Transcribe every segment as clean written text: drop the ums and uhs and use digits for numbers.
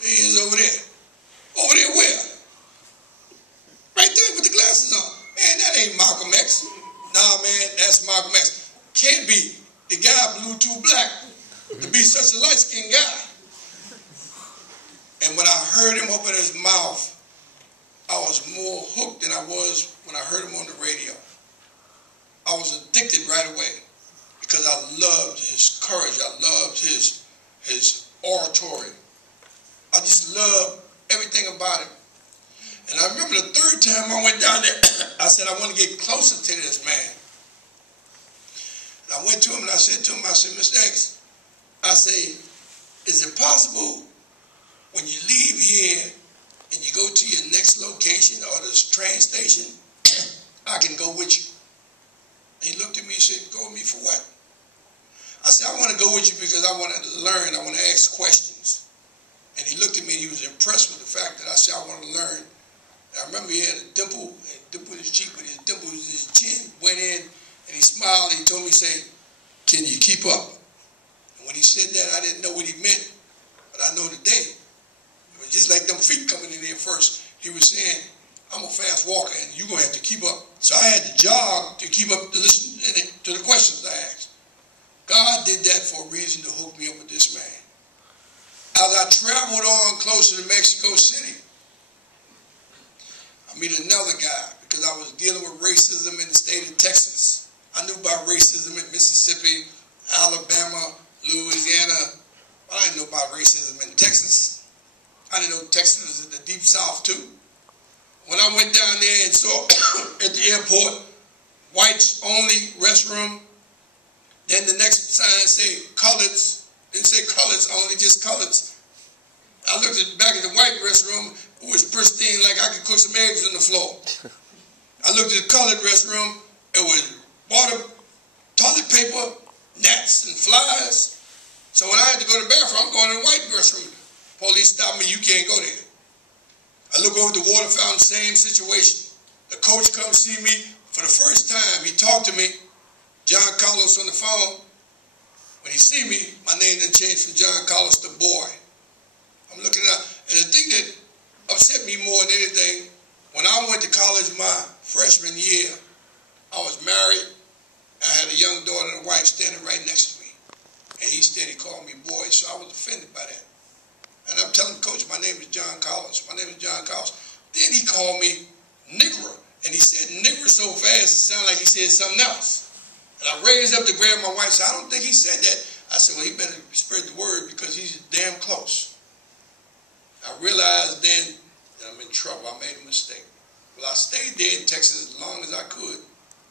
There he is over there. Over there where? Right there with the glasses on. Man, that ain't Malcolm X. Nah, man, that's Malcolm X. Can't be. The guy blew too black to be such a light-skinned guy. And when I heard him open his mouth, I was more hooked than I was when I heard him on the radio. I was addicted right away because I loved his courage. I loved his oratory. I just loved everything about him. And I remember the third time I went down there, I said, I want to get closer to this man. And I went to him and I said to him, I said, Mr. X, I say, is it possible when you leave here and you go to your next location or the train station, I can go with you? And he looked at me and said, go with me for what? I said, I want to go with you because I want to learn, I want to ask questions. And he looked at me and he was impressed with the fact that I said, I want to learn. And I remember he had a dimple in his cheek, but his dimple was his chin went in and he smiled and he told me, he said, can you keep up? And when he said that, I didn't know what he meant, but I know today. It was just like them feet coming in there first. He was saying, I'm a fast walker and you're going to have to keep up. So I had to jog to keep up to listen to the questions I asked. God did that for a reason to hook me up with this man. As I traveled on closer to Mexico City, I meet another guy because I was dealing with racism in the state of Texas. I knew about racism in Mississippi, Alabama, Louisiana. But I didn't know about racism in Texas. I didn't know Texas was in the deep south too. When I went down there and saw at the airport, whites only restroom, then the next sign said coloreds, didn't say coloreds only, just coloreds. I looked at the back of the white restroom, it was pristine like I could cook some eggs on the floor. I looked at the colored restroom, it was water, toilet paper, gnats and flies. So when I had to go to the bathroom, I'm going to the white restroom. Police stopped me, you can't go there. I look over the water fountain, same situation. The coach comes see me for the first time. He talked to me, John Carlos on the phone. When he see me, my name done changed from John Carlos to Boy. I'm looking up, and the thing that upset me more than anything, when I went to college my freshman year, I was married. I had a young daughter and a wife standing right next to me. And he steady called me boy, so I was offended by that. And I'm telling Coach, my name is John Carlos. My name is John Carlos. Then he called me nigger. And he said nigger so fast, it sounded like he said something else. And I raised up to grab my wife, so I don't think he said that. I said, well, he better spread the word because he's damn close. I realized then that I'm in trouble. I made a mistake. Well, I stayed there in Texas as long as I could.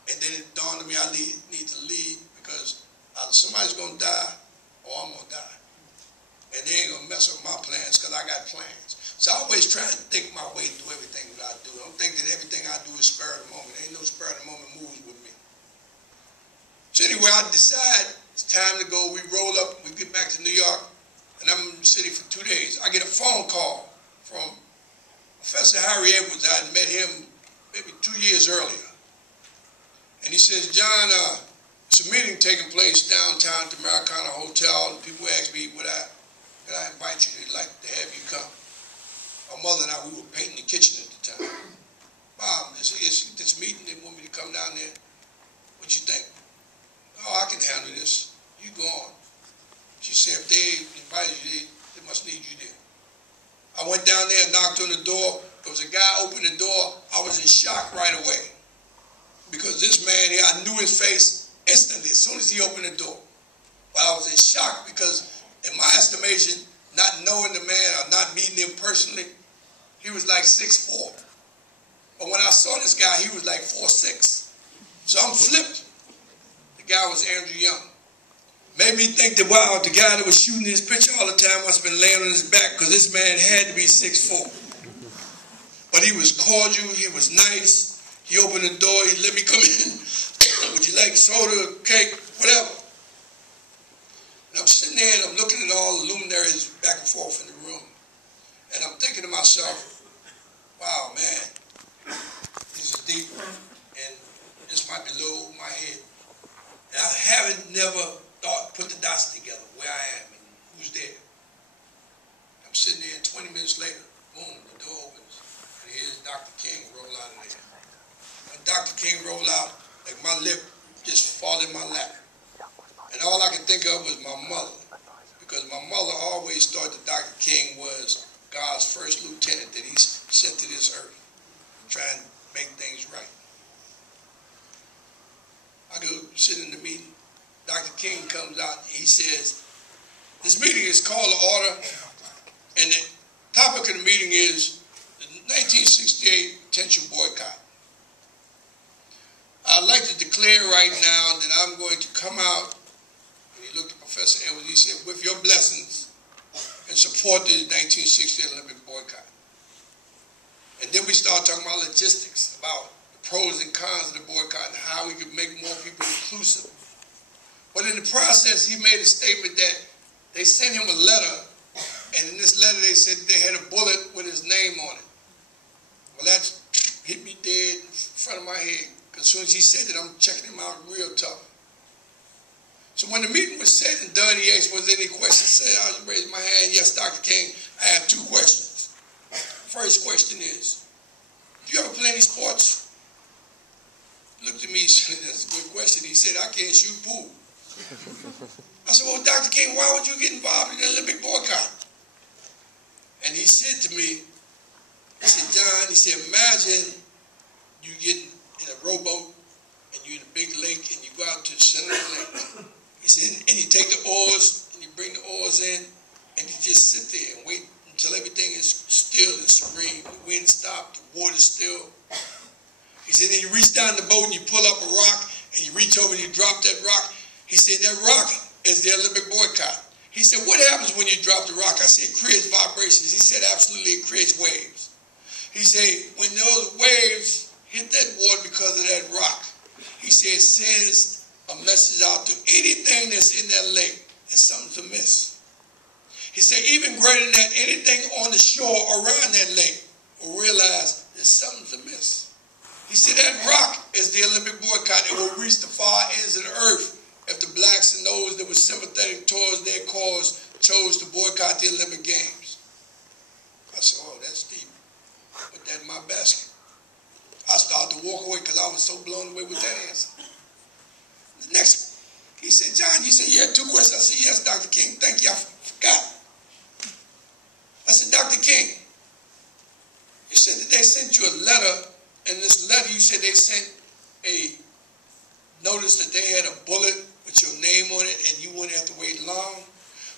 And then it dawned on me I need to leave because either somebody's going to die or I'm going to die. And they ain't going to mess up my plans because I got plans. So I always try to think my way through everything that I do. I don't think that everything I do is spur of the moment. There ain't no spur of the moment moves with me. So anyway, I decide it's time to go. We roll up. We get back to New York. And I'm in the city for 2 days. I get a phone call from Professor Harry Edwards. I had met him maybe 2 years earlier. And he says, John, it's a meeting taking place downtown at the Americana Hotel. And people asked me, could I invite you? They'd like to have you come. My mother and I, we were painting the kitchen at the time. Mom, this meeting, they want me to come down there. What you think? Oh, I can handle this. You go on. She said, if they invited you, they must need you there. I went down there and knocked on the door. There was a guy opened the door. I was in shock right away. Because this man here, I knew his face instantly as soon as he opened the door. But I was in shock because, in my estimation, not knowing the man or not meeting him personally, he was like 6'4". But when I saw this guy, he was like 4'6". So I'm flipped. The guy was Andrew Young. Made me think that, wow, the guy that was shooting his picture all the time must have been laying on his back because this man had to be 6'4". But he was cordial, he was nice. He opened the door, he let me come in. Would you like soda, cake, whatever? And I'm sitting there and I'm looking at all the luminaries back and forth in the room. And I'm thinking to myself, wow, man, this is deep. And this might be a little over my head. And I haven't never put the dots together, where I am and who's there. I'm sitting there in 20 minutes later, boom, the door opens. And here's Dr. King roll out of there. When Dr. King rolled out, like my lip just fall in my lap. And all I could think of was my mother. Because my mother always thought that Dr. King was God's first lieutenant that he sent to this earth, trying to make things right. I go sit in the meeting. Dr. King comes out and he says, this meeting is called to order, and the topic of the meeting is the 1968 potential boycott. I'd like to declare right now that I'm going to come out, and he looked at Professor Edwards, he said, with your blessings, and support the 1968 Olympic boycott. And then we start talking about logistics, about the pros and cons of the boycott and how we could make more people inclusive. But in the process, he made a statement that they sent him a letter, and in this letter they said they had a bullet with his name on it. Well, that hit me dead in front of my head, because as soon as he said it, I'm checking him out real tough. So when the meeting was said and done, he asked, was there any questions? I said, I raised my hand. Yes, Dr. King, I have 2 questions. First question is, do you ever play any sports? He looked at me, he said, that's a good question. He said, I can't shoot pool. I said, well, Dr. King, why would you get involved in the Olympic boycott? And he said to me, he said, John, he said, imagine you get in a rowboat and you're in a big lake and you go out to the center of the lake. He said, and you take the oars and you bring the oars in and you just sit there and wait until everything is still and serene. The wind stopped, the water's still. He said, then you reach down the boat and you pull up a rock and you reach over and you drop that rock. He said, that rock is the Olympic boycott. He said, what happens when you drop the rock? I said, it creates vibrations. He said, absolutely, it creates waves. He said, when those waves hit that water because of that rock, he said, it sends a message out to anything that's in that lake that something's amiss. He said, even greater than that, anything on the shore around that lake will realize that something's amiss. He said, that rock is the Olympic boycott. It will reach the far ends of the earth if the blacks and those that were sympathetic towards their cause chose to boycott the Olympic Games. I said, oh, that's deep. Put that in my basket. I started to walk away because I was so blown away with that answer. The next, he said, John, you said you had 2 questions. I said, yes, Dr. King. Thank you. I forgot. I said, Dr. King, you said that they sent you a letter. In this letter, you said they sent a notice that they had a bullet with your name on it and you wouldn't have to wait long.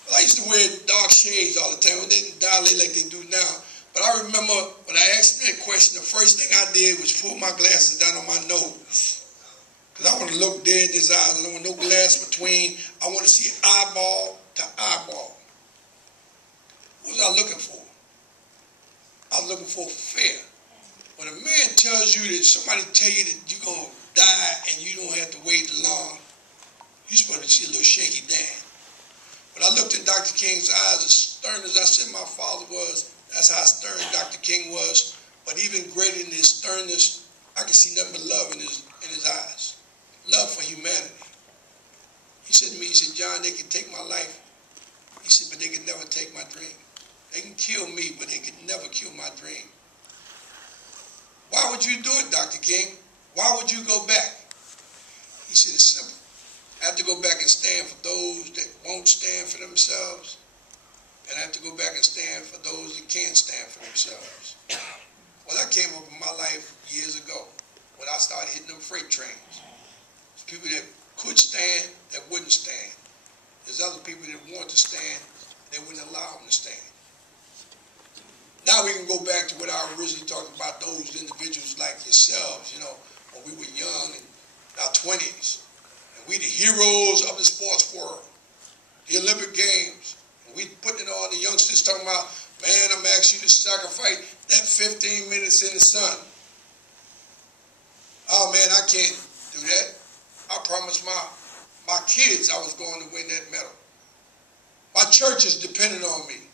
Well, I used to wear dark shades all the time. They didn't dilate like they do now. But I remember when I asked that question, the first thing I did was pull my glasses down on my nose. Because I want to look dead in his eyes. I don't want no glass between. I want to see eyeball to eyeball. What was I looking for? I was looking for fair. When a man tells you that somebody tell you that you're going to die and you don't have to wait long, you're supposed to see a little shaky Dan. When I looked in Dr. King's eyes, as stern as I said my father was, that's how stern Dr. King was. But even greater than his sternness, I could see nothing but love in his eyes. Love for humanity. He said to me, he said, John, they can take my life. He said, but they can never take my dream. They can kill me, but they can never kill my dream. Why would you do it, Dr. King? Why would you go back? He said, it's simple. I have to go back and stand for those that won't stand for themselves. And I have to go back and stand for those that can't stand for themselves. Well, that came up in my life years ago when I started hitting them freight trains. There's people that could stand that wouldn't stand. There's other people that want to stand, they wouldn't allow them to stand. Now we can go back to what I originally talked about, those individuals like yourselves, you know, when we were young in our 20s. And we the heroes of the sports world, the Olympic Games. And we putting it all the youngsters talking about, man, I'm asking you to sacrifice that 15 minutes in the sun. Oh, man, I can't do that. I promised my kids I was going to win that medal. My church is dependent on me.